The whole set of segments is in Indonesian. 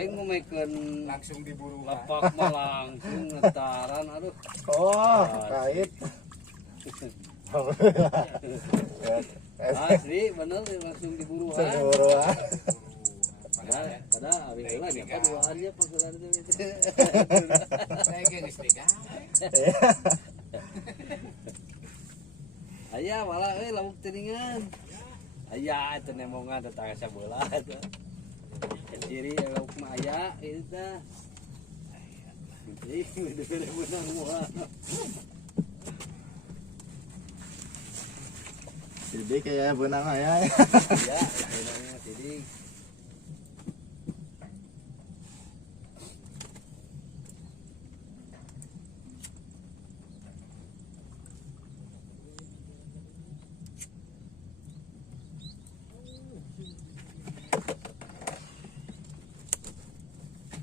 aing mau maikeun langsung diburu lapak mah langsung ngetaran aduh. Oh, kait. Asli bener langsung diburu Seburuan. Pada abis heula nya paduaannya panggilan itu. saya geus nikah Aya malah lauk teuningan. Aya itu nemongan tetangga sabelah eta. Ciri lauk mah aya itu tah. Ih, udah menang moal. Jadi kayak benang ya. Iya, benangnya sidik.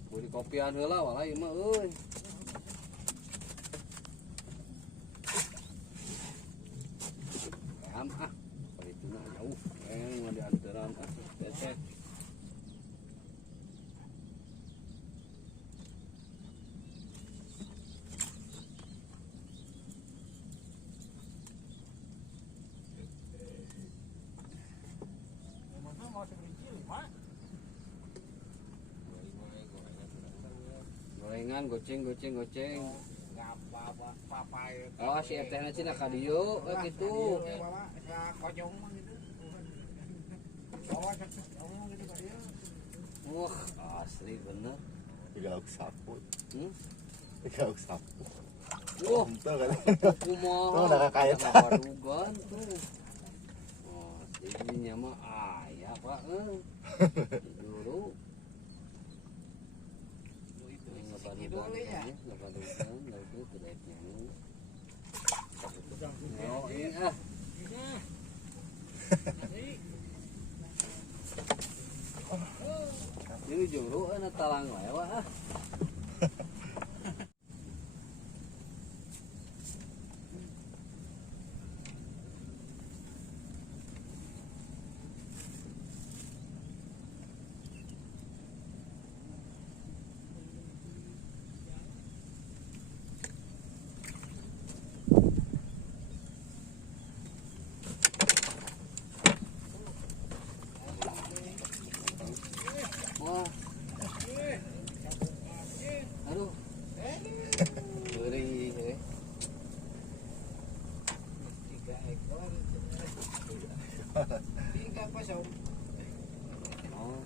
Beli kopian heula walah ieu mah euy. Am ah. Parituna jauh. Mau diantaran ah. Becek. Gorengan goceng. Oh si etehna cenah ka dieu kitu. Wah, asli bener. Tiga sapu. Hmm? Tiga sapu. Wah, Itu kan. kumaha? Tuh udah kakait. Padugan tuh. Oh, ini mah aya Pak. Dulu. Ngapadugan, lalu kedeknya. Oh, ini ah. Ini juru ana talang lewat ah. Wah. Aduh. Geuring euy. 3 ekor 3 pasang Oh.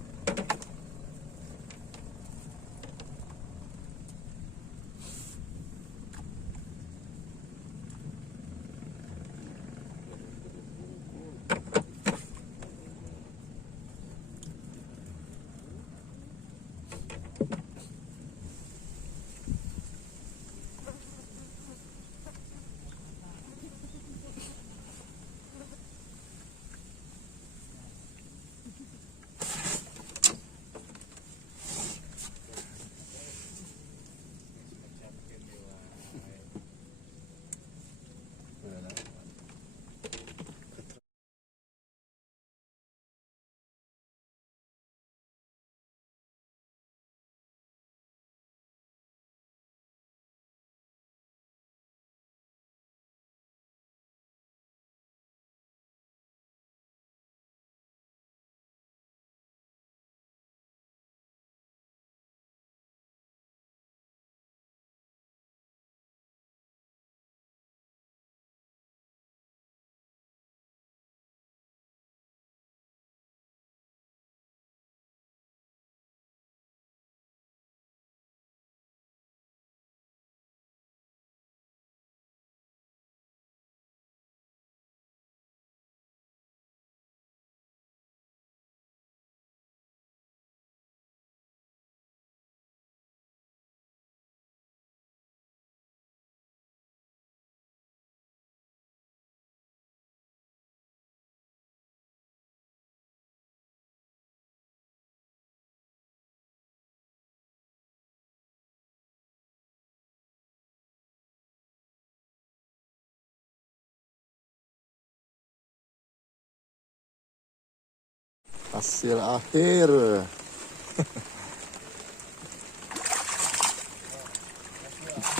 Hasil akhir.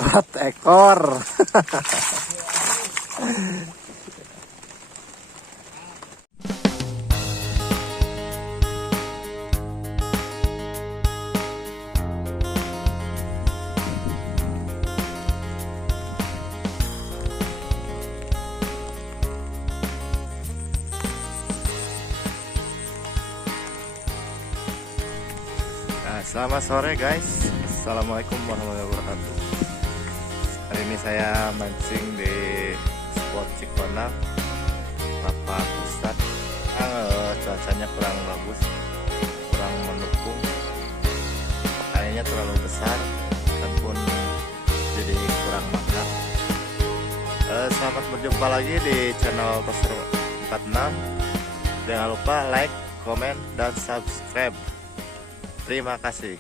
4 ekor. Selamat sore guys. Assalamualaikum warahmatullahi wabarakatuh. Hari ini saya mancing di spot Cikonang, Lapa Pusat. Cuacanya kurang bagus, kurang mendukung. Airnya terlalu besar dan pun jadi kurang makan. Selamat berjumpa lagi di channel Toser 46. Jangan lupa like, komen, dan subscribe. Terima kasih.